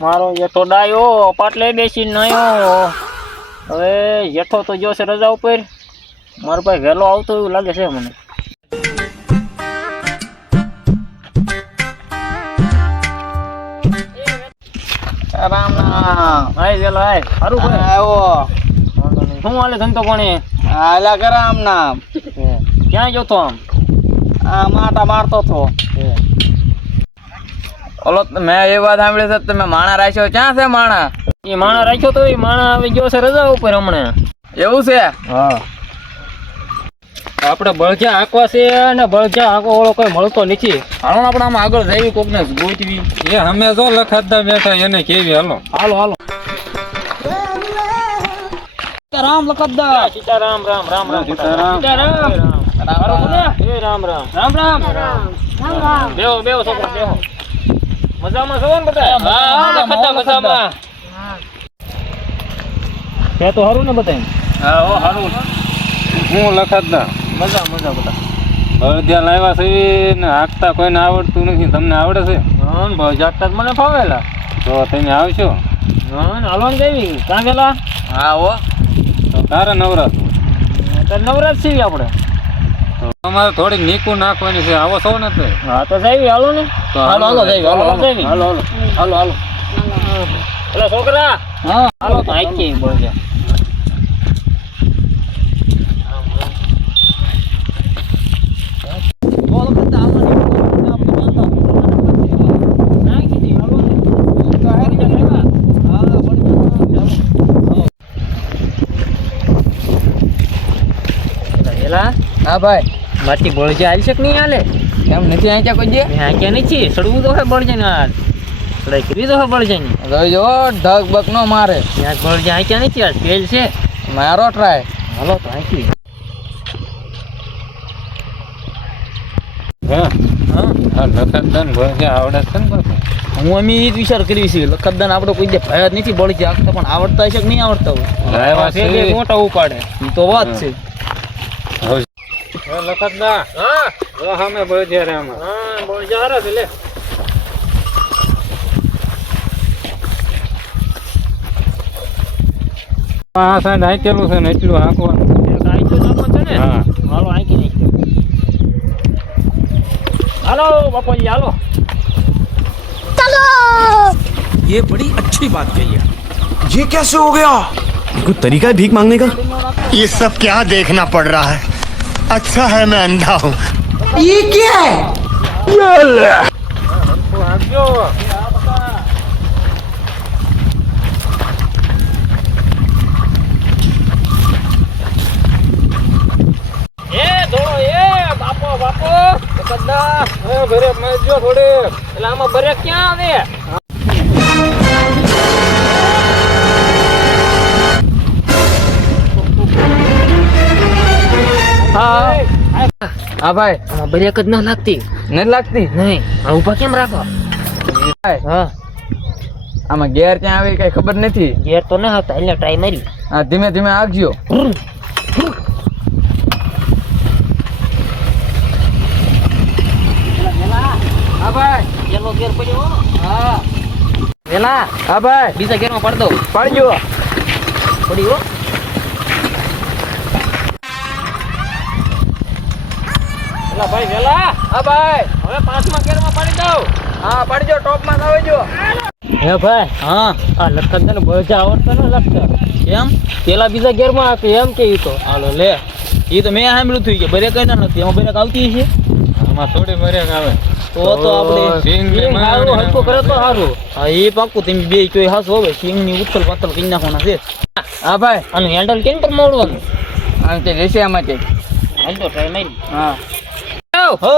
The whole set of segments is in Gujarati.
મારો જેઠો ડાયો પાટલે બેસીને નાયો. હવે જેઠો તો જો છે રજા ઉપર. મારો ભાઈ વહેલો આવતો એવું લાગે છે મને. રામ રામ. હાય વેલો હાય. સારું ભાઈ આવ્યો. શું હાલે ધંધો કોણે? હાલા કરે આમ નામ. ક્યાં ગયો તો આમ? આ માટા મારતો તો. ઓલો મેં એ વાત સાંભળી છે તમે માણા રાખ્યો ક્યાં છે માણા? એ માણા રાખ્યો તો એ માણા આવી ગયો છે રજા ઉપર હમણાં. એવું છે? હા. આપણે બળજા હાંકવા છે ને બળજા હાંકવા વાળો કોઈ મળતો નથી. હાલો આપણે આમ આગળ જઈએ કોક ને ગોતવી. એ અમે જો લખાતા બેઠા એને કેવી હાલો. હાલો હાલો. રામ લખતદાર. સીતારામ રામ રામ રામ સીતારામ. સીતારામ એ રામ રામ રામ રામ બેહો બેહો છોકરા બેહો. મજામાં છો ને બધા? હા બધા મજામાં. તે તો હારું ને બધા? હા હો હારું. હું લખાતા મજા મજા બધા. હળદિયા લાવ્યા છે ને હાંકતા કોઈને આવડતું નથી. તમને આવડે છે? હા ને ભાઈ જાગતા જ મને ફાવેલા. તો તમે આવશો હા ને હાલવાનું જઈ ક્યાં ગયેલા? હા હો. તો તારે નવરાતું. તો નવરાજ છીએ આપણે. તો તમારે થોડીક નીકું નાખવાની છે. આવો છો ને તે? હા તો જઈ હાલો ને. તો હાલો હાલો જઈ હાલો હાલો જઈ હાલો હાલો હાલો હાલો. એટલે છોકરા હા હાલો તો આખી બોલજે. હા ભાઈ. માટી બળજે હાલ છે કે નહીં હાલે? એમ નથી આંક્યા કોઈ જે? મેં ક્યાં નથી સડવું તો હે બળજે ને હાલ સડાઈ કરવી તો હે બળજે ની. જોઈજો ઢગ બક નો મારે. ત્યાં બળજે ક્યાં નથી હાલ પેલ છે. મારો ટ્રાય. હાલો તો આંકી. હે હા આ લખાતા ને ભણ છે આવડે છે ને પાછું? હું અમે એ જ વિચાર કરી છે લખતદાન આપણે કોઈ દે ભય જ નથી બળજે આખતા પણ આવડતા હશે કે નહીં આવડતા હોય. લાવ્યા છે. બે મોટા ઉપાડે એ તો વાત છે. હવે લખાતા હા જો સામે બળજે રે આમાં. હા બળજે હારા છે લે. આ સાઈડ હાંકેલું છે ને એટલું હાંકવાનું. આંકી નાખો છે ને? હા. હાલો આંકી નાખ્યો. હાલો બાપુજી હાલો. ये बड़ी अच्छी बात कही है। ये कैसे हो गया? कोई तरीका है भीख मांगने का? ये सब क्या देखना पड़ रहा है? अच्छा है मैं अंधा हूँ। ये क्या है? હાંકજો. એ ધોળો એ બાપો બાપો લખતદાર. એ બ્રેક મારજો થોડી. એટલે આમાં બ્રેક ક્યાં આવે? હા હા ભાઈ. આમાં બ્રેક જ ના લાગતી. નથી લાગતી? નહીં આ ઊભા કેમ રાખો? ભાઈ હા આમાં ગેર ક્યાં આવે કઈ ખબર નથી. ગેર તો ના આવતા એટલે ટ્રાય મારી. હા ધીમે ધીમે આગજો. હા ભાઈ. પેલો ગેર પડ્યો. હા વેલા હા ભાઈ. બીજા ગેરમાં પાડ દો. પાડજો. પડી હો. વેલા ભાઈ વેલા હા ભાઈ. હવે પાંચમા ગેરમાં પાડી દઉં. હા પાડજો. ટોપમાં આવજો. હે ભાઈ હા આ લખતદાર બળજા આવડતો ને લખતર એમ પેલા બીજા ગેરમાં આપે એમ કે ઈ તો હાલો લે ઈ તો મેં સાંભળ્યું હતું કે બ્રેક કઈ નથી એમાં બ્રેક આવતી છે. આમાં થોડી બ્રેક આવે. તો આપણે સિંગ ને સિંગ હારું મારને હલકો કરે તો સારું. હા એ પાક્કું તમે બે ચોઈ હાસો હવે સિંગની ઉથલ પાથલ કરી નાખવાના છે. હા ભાઈ. આનું હેન્ડલ કેમ પર મોડવાનું? આ તે લેશે આમાં તે. હાલ તો ટ્રાય મારી. હા હો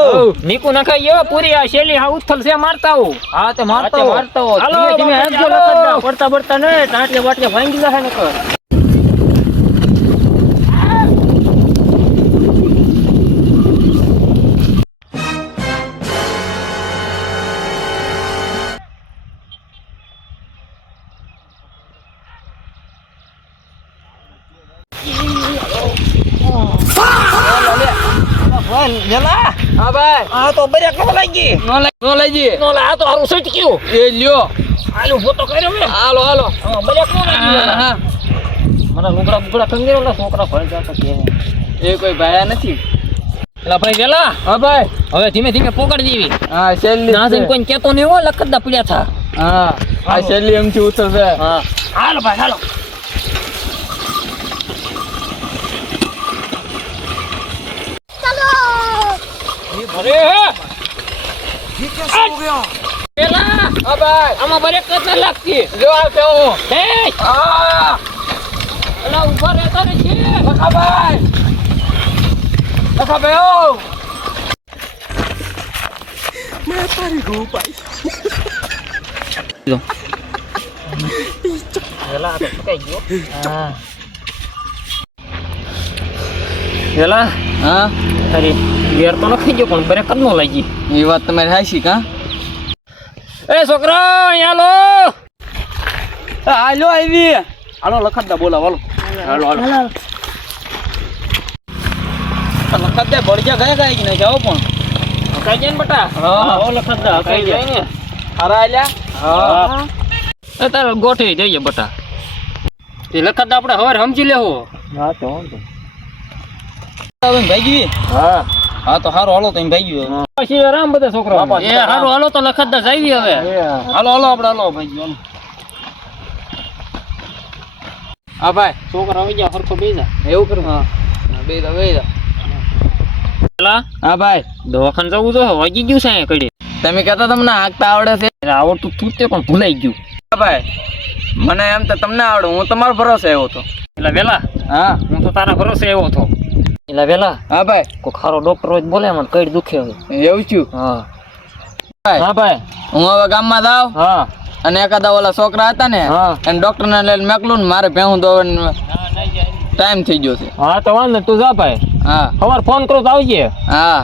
નીકુ નખાઈ યો પૂરી આ શેલી હા ઉથલ છે મારતા હો. હા તે મારતો મારતા હો. હાલો ધીમે હેડજો લખતદાર પડતા પડતા ને ટાંટલે બાટલે ભાંગી જાય ને કર. વેલા હા ભાઈ આ તો બ્રેક નો લાગી નો લઈ જઈએ નો લા આ તો હારું સટ ગયું એ લ્યો આલુ ફોટો કર્યો મે હાલો હાલો બ્રેક નો લાગી હા, હા. મને લુગડા કંગેરો ના છોકરા ભણ જાતો કે એ કોઈ ભાયા નથી એલા ભાઈ વેલા હા ભાઈ હવે ધીમે ધીમે પોકડ દેવી હા છેલ્લી ના છે. જઈને કોઈ કેતો નહીં હો લખતદા પડ્યા થા હા આ છેલ્લી એમથી ઉતરશે હા હાલો ભાઈ હાલો અરે ये कैसे हो गया? પેલા હા ભાઈ આમાં બ્રેક કતર લાગતી જો આવશે હું હે હા એલા ઉભા રહેતા ને છે લખા ભાઈ ઓ વેલા તો ફકાઈ ગયો હા વેલા હા અરે ગેર તો નખી ગયો પણ બ્રેક જ ન લાગી એ વાત તમારી હાચી કા એ છોકરા અહીંયા હાલો આવી હાલો લખતદા બોલાવ હાલો હાલો હાલો લખત દે ભડજા ગયા ગયા કે નહીં જાઓ પણ હકાઈ જાય ને બટા હા. હો લખતદા હકાઈ જાય ને હારા આલ્યા હા એ તારે ગોઠવી જઈએ બટા એ લખતદા આપણે હવે સમજી લેવો હા તો ભાઈ હા હા તો હારો હાલો તો ભાઈ ગયો પછી રામ બધા છોકરા એ હારું હાલો તો લખતદા જાવી હવે હાલો હાલો આપણે હાલો ભાઈ ગયો હા ભાઈ છોકરા આવી ગયા હરખો બેસા એવું કરું હા બે દા પેલા હા ભાઈ દવાખાને જવું તો વાગી ગયું છે કડી તમે કહેતા તમને હાંકતા આવડે છે આવડતું તું તે પણ ભૂલાઈ ગયું હા ભાઈ મને એમ તો તમને આવડે હું તમારો ભરોસે આવ્યો હતો એટલે વેલા હા હું તો તારા ભરોસે આવ્યો હતો એટલે વેલા હા ભાઈ કોઈ ખારો ડોક્ટર હોય તો બોલે મને કઈ દુખે હવે એવું છું હા ભાઈ હા ભાઈ હું હવે ગામમાં જાઉં હા અને એકાદા ઓલા છોકરા હતા ને હા. એને ડોક્ટર ને લઈને મેકલું ને મારે ભેહું દોવાનું ટાઈમ થઈ ગયો છે હા તો વાંધો નહીં, તું જા ભાઈ હા સવાર ફોન કરો તો આવજે હા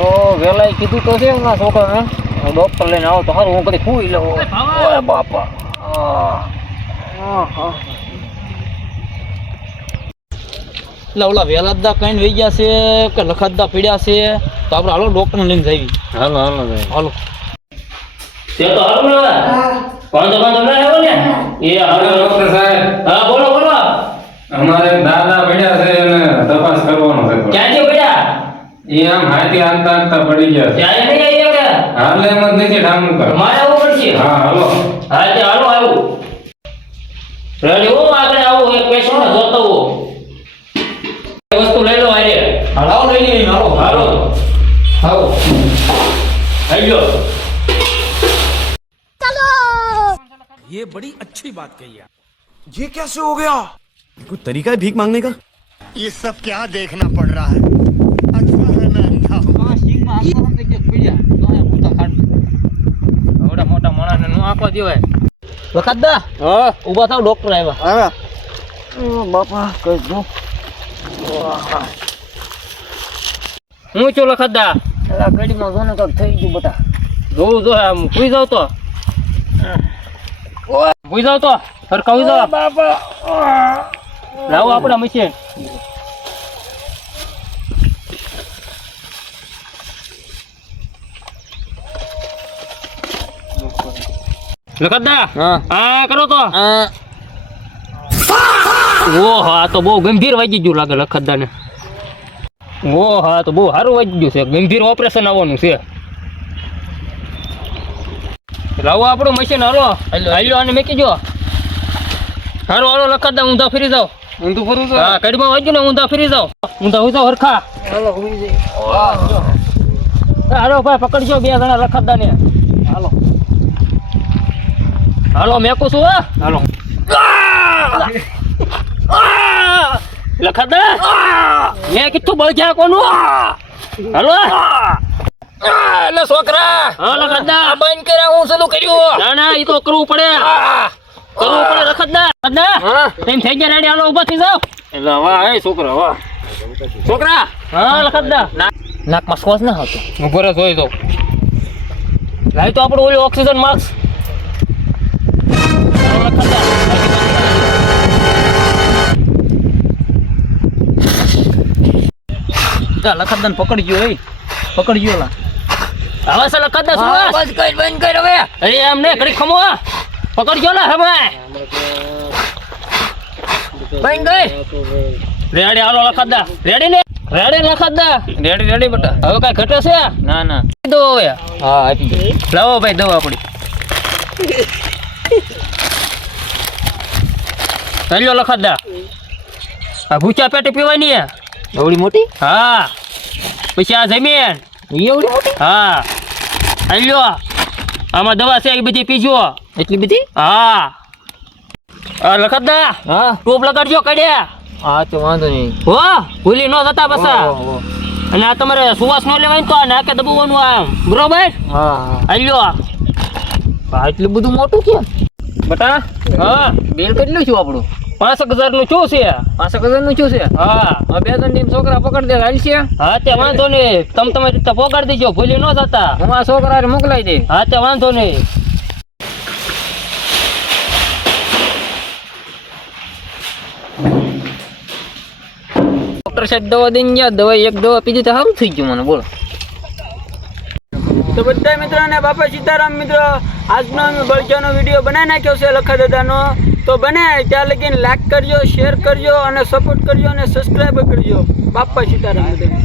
ઓ વેલાય કીધું તો છે એમના છોકરાને ડોક્ટર લઈને આવો તો સારું હું કદી ખુઈ લઉં ઓય બાપા એટલે ઓલા વેલાદા કઈ વહી ગયા છે કે લખતદા પીડ્યા છે તો આપણે હાલો ડોક્ટર ને લઈને જઈએ હાલો હાલો ભાઈ હાલો તે તો હારું ને પાંચ ના આવ્યો ને એ હાલો ડોક્ટર સાહેબ હા બોલો બોલો અમારે દાદા પડ્યા છે એને તપાસ કરવાનો છે ક્યાં છે બેટા એ આમ હાથી હાંકતા હાંકતા પડી ગયા છે ત્યાં નહીં આવી કે હાલ એમ જ નથી ઠામું કર મારે આવવું પડશે હા હાલો હા તે હાલો આવું રેડી હું આગળ આવું એક પેશન્ટ જોતો હું વસ્તુ લઈ લો આરે હાલો લઈ લઈએ હાલો હાલો આવો આજો ये बड़ी अच्छी बात कही आप। ये कैसे हो गया? कोई तरीका है भीख मांगने का? ये सब क्या देखना पड़ रहा है अच्छा है मैं अंधा हूँ આ સિંગમાં હાથમાં સમજી ગયા પીડ્યા તો અહીંયા પૂતા કાઢ આવડા મોટા માણસને નો આંકવા દેવાય લખતદા હા ઊભા થાવ ડોક્ટર આવ્યા બાપા કઈ જો હું છું લખતદા એલા ગાડીમાં જોને કાક થઈ ગયું બટા જોઉં જો આમ ભૂઈ જાવ તો ભૂઈ જાવ તો સરખાવી જાવ બાપા લાવો આપણા મશીન લખતદા હા કરો તો ઓહો આ તો બહુ ગંભીર વાગી ગયું લાગે લખતદાને ઓહો આ તો બહુ સારું વાગી ગયું છે ગંભીર ઓપરેશન આવવાનું છે લાવો આપણું મશીન હાલો હાલ્યો અને મેકી જો હાલો હાલો લખતદા ઊંધા ફરી જાવ ઊંધું ફરું છે હા કડીમાં વાગ્યું ને ઊંધા ફરી જાવ ઊંધા હોય જાવ હરખા હાલો ભાઈ પકડજો બે જણા લખતદાને હાલો હાલો મેકું છું હા હાલો લખતદા મેં કીધું બળગ્યા કોનું હાલો એટલે છોકરા હા લખતદા બંધ કર્યા હું શરૂ કર્યું ના ના એ તો કરવું પડે લખતદા એમ થઈ ગયા રેડી હાલો ઊભા થઈ જાવ એટલે વાહ એ છોકરા વાહ છોકરા હા લખતદા નાકમાં શ્વાસ ના આવતો ઉભો રહે જોઈ દઉં લાવી તો આપણું ઓલું ઓક્સિજન માસ્ક લખતદા જા લખતદાન પકડજો એ પકડજો લા હવે છે લખતદાર શું હા, બસ કઈ બંધ કર હવે અરે એમ ને ઘડી ખમો પકડજો ને હવે બંધ કર રેડી હાલો લખતદાર રેડી ને રેડી લખતદાર રેડી રેડી બેટા હવે કઈ ઘટે છે ના ના દો હવે હા આપી દે લાવો ભાઈ દવા આપણી ચાલ્યો લખતદાર આ ભૂચા પેટે પીવાની હે એવડી મોટી હા પછી આ જમીન એવડી મોટી હા ચાલ્યો આમાં દવા છે એ બધી પીજો એટલી બધી હા આ લખતદાર હા ટોપ લગાડજો કડ્યા હા તો વાંધો નહીં હો ભૂલી ન જતા પાછા ઓહો. અને આ તમારે સુવાસ ન લેવાય ને તો આ નાકે દબાવવાનું આમ બરોબર હા હાલ્યો હા એટલું બધું મોટું છે બટા હા બિલ કેટલું છું આપણું 5,000 નું શું છે 5,000 નું શું છે હા હવે બે ત્રણ દિન છોકરા પકડી દે હાલ છે હા તે વાંધો નહીં તમે તમારી રીતે પોગાડી દેજો ભૂલી ન જતા હું આ છોકરા મોકલાઈ દે હા તે વાંધો નહીં ડોક્ટર સાહેબ દવા દઈને ગયા દવા એક દવા પીધી તો સારું થઈ ગયું મને બોલો તો બધા મિત્રોને બાપા સીતારામ મિત્રો આજનો અમે બળચાનો વિડીયો બનાવી નાખ્યો છે લખાદાદાનો તો બને ત્યાં લગીને લાઈક કરજો શેર કરજો અને સપોર્ટ કરજો અને સબસ્ક્રાઈબ કરજો બાપા સીતારામ મિત્રો